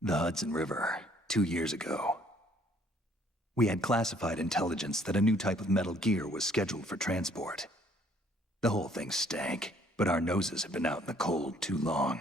The Hudson River, 2 years ago. We had classified intelligence that a new type of metal gear was scheduled for transport. The whole thing stank, but our noses had been out in the cold too long.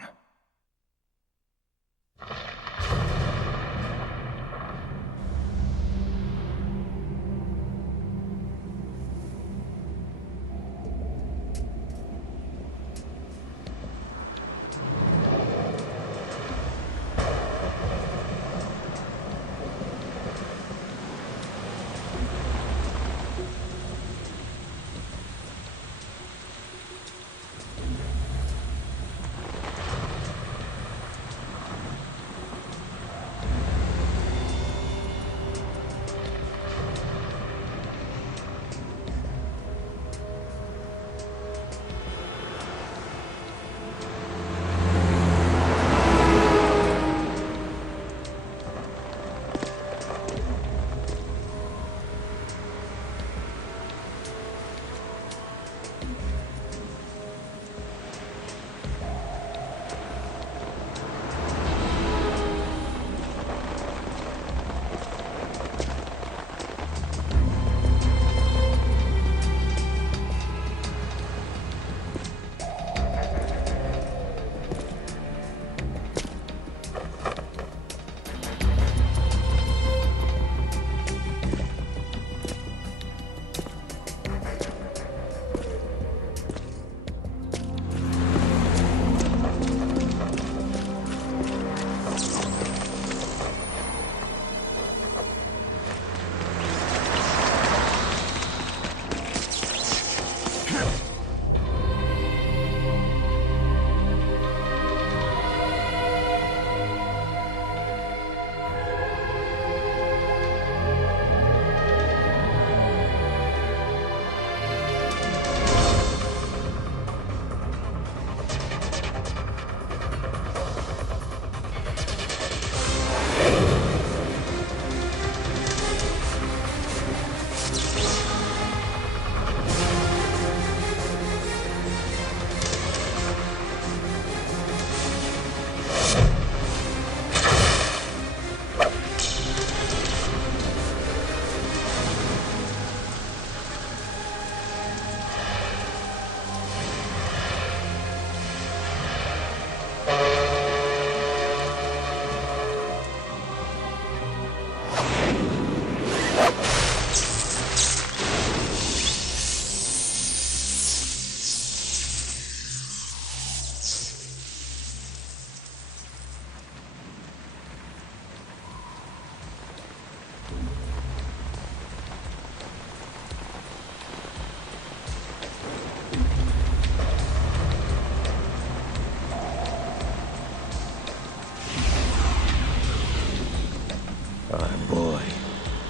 Our boy,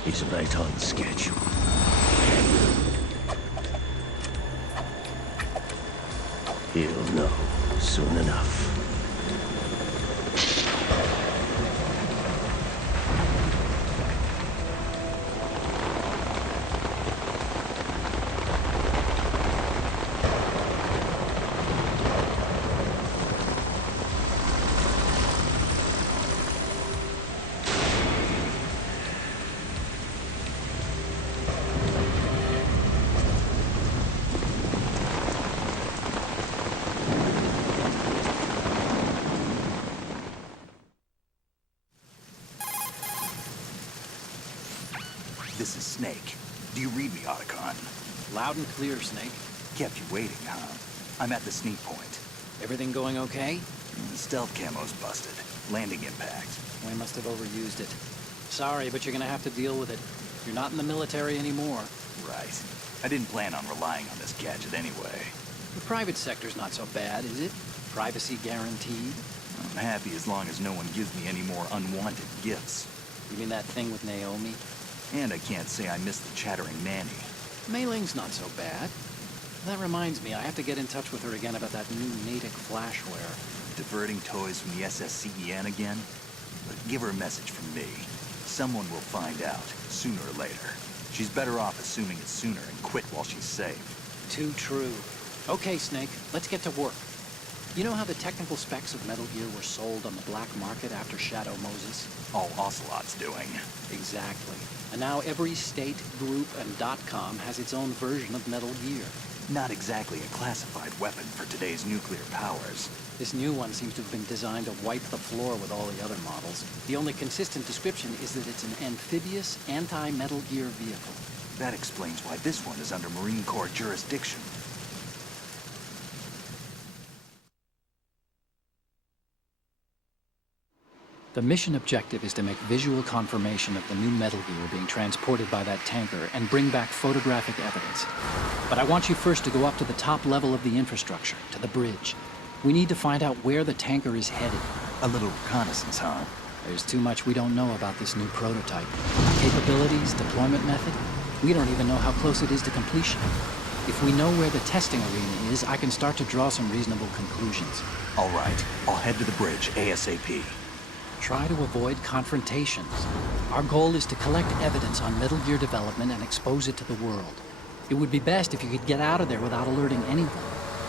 he's right on schedule. He'll know soon enough. This is Snake. Do you read me, Otacon? Loud and clear, Snake. Kept you waiting, huh? I'm at the sneak point. Everything going okay? The stealth camo's busted. Landing impact. We must have overused it. Sorry, but you're gonna have to deal with it. You're not in the military anymore. Right. I didn't plan on relying on this gadget anyway. The private sector's not so bad, is it? Privacy guaranteed? I'm happy as long as no one gives me any more unwanted gifts. You mean that thing with Naomi? And I can't say I miss the chattering nanny. Mei Ling's not so bad. That reminds me, I have to get in touch with her again about that new Natick flashware. Diverting toys from the SSCEN again? But give her a message from me. Someone will find out, sooner or later. She's better off assuming it sooner and quit while she's safe. Too true. Okay, Snake, let's get to work. You know how the technical specs of Metal Gear were sold on the black market after Shadow Moses? All Ocelot's doing. Exactly. And now every state, group, and .com has its own version of Metal Gear. Not exactly a classified weapon for today's nuclear powers. This new one seems to have been designed to wipe the floor with all the other models. The only consistent description is that it's an amphibious, anti-Metal Gear vehicle. That explains why this one is under Marine Corps jurisdiction. The mission objective is to make visual confirmation of the new Metal Gear being transported by that tanker and bring back photographic evidence. But I want you first to go up to the top level of the infrastructure, to the bridge. We need to find out where the tanker is headed. A little reconnaissance, huh? There's too much we don't know about this new prototype. Capabilities, deployment method. We don't even know how close it is to completion. If we know where the testing arena is, I can start to draw some reasonable conclusions. All right, I'll head to the bridge ASAP. Try to avoid confrontations. Our goal is to collect evidence on Metal Gear development and expose it to the world. It would be best if you could get out of there without alerting anyone.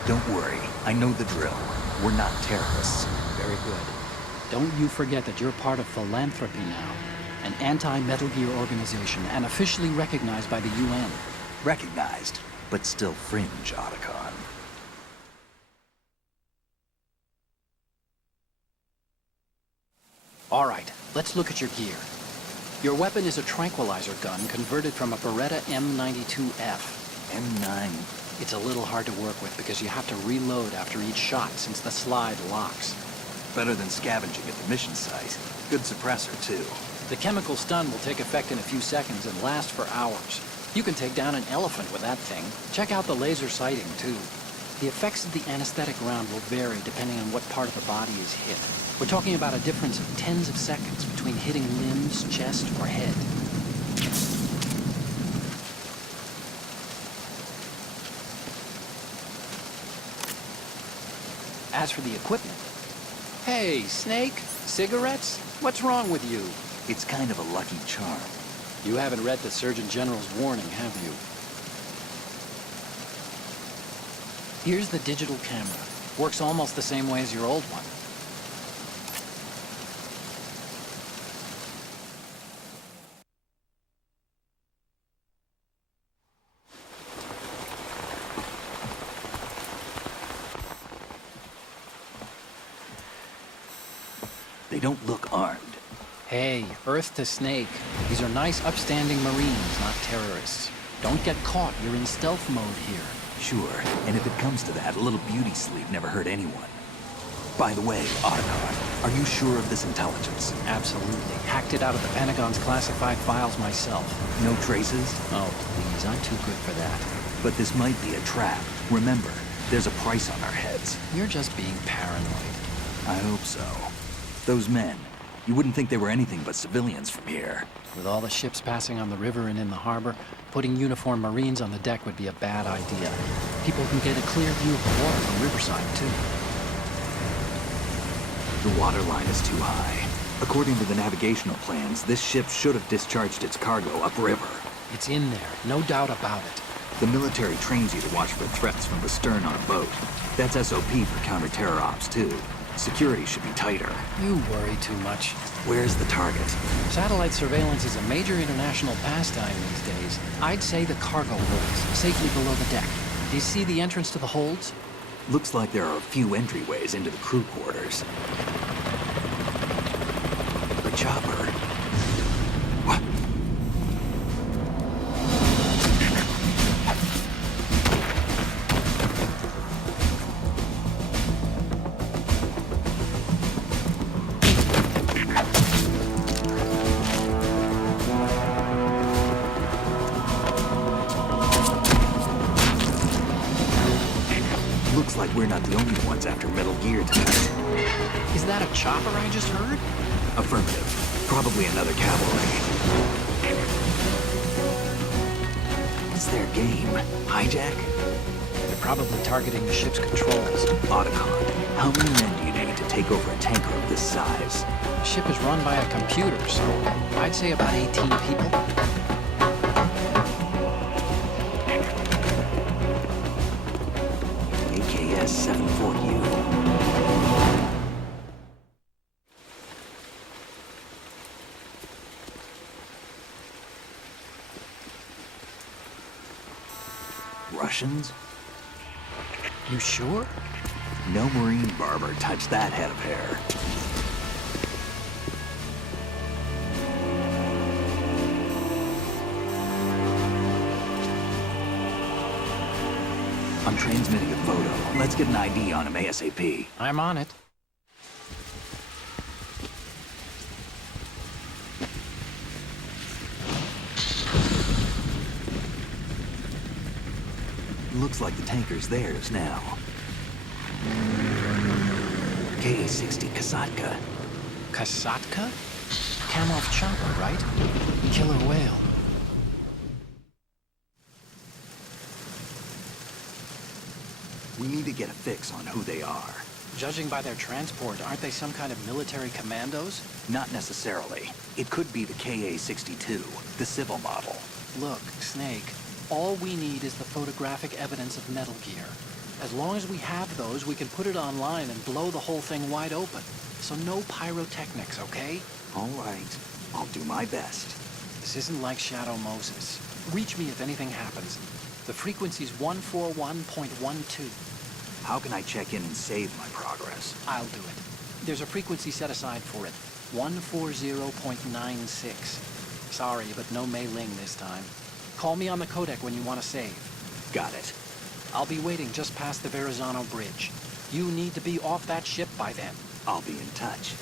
Don't worry, I know the drill. We're not terrorists. Very good. Don't you forget that you're part of Philanthropy now, an anti-Metal Gear organization and officially recognized by the UN. Recognized, but still fringe, Otacon. All right, let's look at your gear. Your weapon is a tranquilizer gun converted from a Beretta M92F. M9. It's a little hard to work with because you have to reload after each shot since the slide locks. Better than scavenging at the mission site. Good suppressor, too. The chemical stun will take effect in a few seconds and last for hours. You can take down an elephant with that thing. Check out the laser sighting, too. The effects of the anesthetic round will vary depending on what part of the body is hit. We're talking about a difference of tens of seconds between hitting limbs, chest, or head. As for the equipment... Hey, Snake? Cigarettes? What's wrong with you? It's kind of a lucky charm. You haven't read the Surgeon General's warning, have you? Here's the digital camera. Works almost the same way as your old one. They don't look armed. Hey, Earth to Snake. These are nice, upstanding Marines, not terrorists. Don't get caught. You're in stealth mode here. Sure, and if it comes to that, a little beauty sleep never hurt anyone. By the way, Otacon, are you sure of this intelligence? Absolutely. Hacked it out of the Pentagon's classified files myself. No traces? Oh, please, I'm too good for that. But this might be a trap. Remember, there's a price on our heads. You're just being paranoid. I hope so. Those men, you wouldn't think they were anything but civilians from here. With all the ships passing on the river and in the harbor, putting uniformed Marines on the deck would be a bad idea. People can get a clear view of the water from Riverside, too. The water line is too high. According to the navigational plans, this ship should have discharged its cargo upriver. It's in there, no doubt about it. The military trains you to watch for threats from the stern on a boat. That's SOP for counter-terror ops, too. Security should be tighter. You worry too much. Where's the target? Satellite surveillance is a major international pastime these days. I'd say the cargo holds, safely below the deck. Do you see the entrance to the holds? Looks like there are a few entryways into the crew quarters. The chopper. What? Looks like we're not the only ones after Metal Gear tonight. Is that a chopper I just heard? Affirmative. Probably another cavalry. What's their game? Hijack? They're probably targeting the ship's controls. Otacon, how many men do you need to take over a tanker of this size? The ship is run by a computer, so I'd say about 18 people. AKS-74U. Russians? You sure? No Marine barber touched that head of hair. I'm transmitting a photo. Let's get an ID on him ASAP. I'm on it. Looks like the tanker's theirs now. KA-60 Kasatka. Kasatka? Kamarov chopper, right? Killer whale. We need to get a fix on who they are. Judging by their transport, aren't they some kind of military commandos? Not necessarily. It could be the KA-62, the civil model. Look, Snake, all we need is the photographic evidence of Metal Gear. As long as we have those, we can put it online and blow the whole thing wide open. So no pyrotechnics, okay? All right. I'll do my best. This isn't like Shadow Moses. Reach me if anything happens. The frequency's 141.12. How can I check in and save my progress? I'll do it. There's a frequency set aside for it. 140.96. Sorry, but no Mei Ling this time. Call me on the codec when you want to save. Got it. I'll be waiting just past the Verrazano Bridge. You need to be off that ship by then. I'll be in touch.